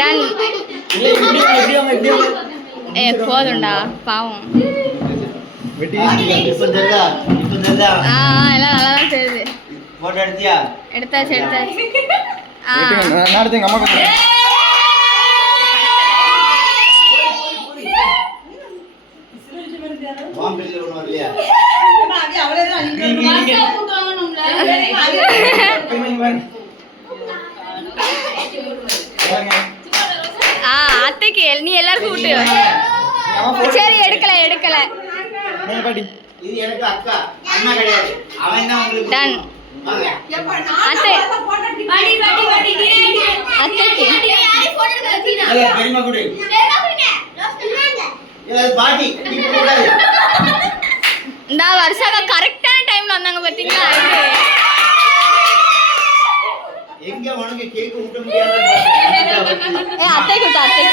Ton. போதும்டா பாவம். எல்லாம் நல்லா தான் தெரியுது. எடுத்தாச்சு. அத்தைக்கு நீ எல்லாருக்கும் விட்டு. சரி எடுக்கல டன். அத்தை அத்தைக்கு இந்த வருஷம் கரெக்டான டைம்ல வந்தாங்க பாத்தீங்களா? அத்தைக்கு எடுத்தாச்சு.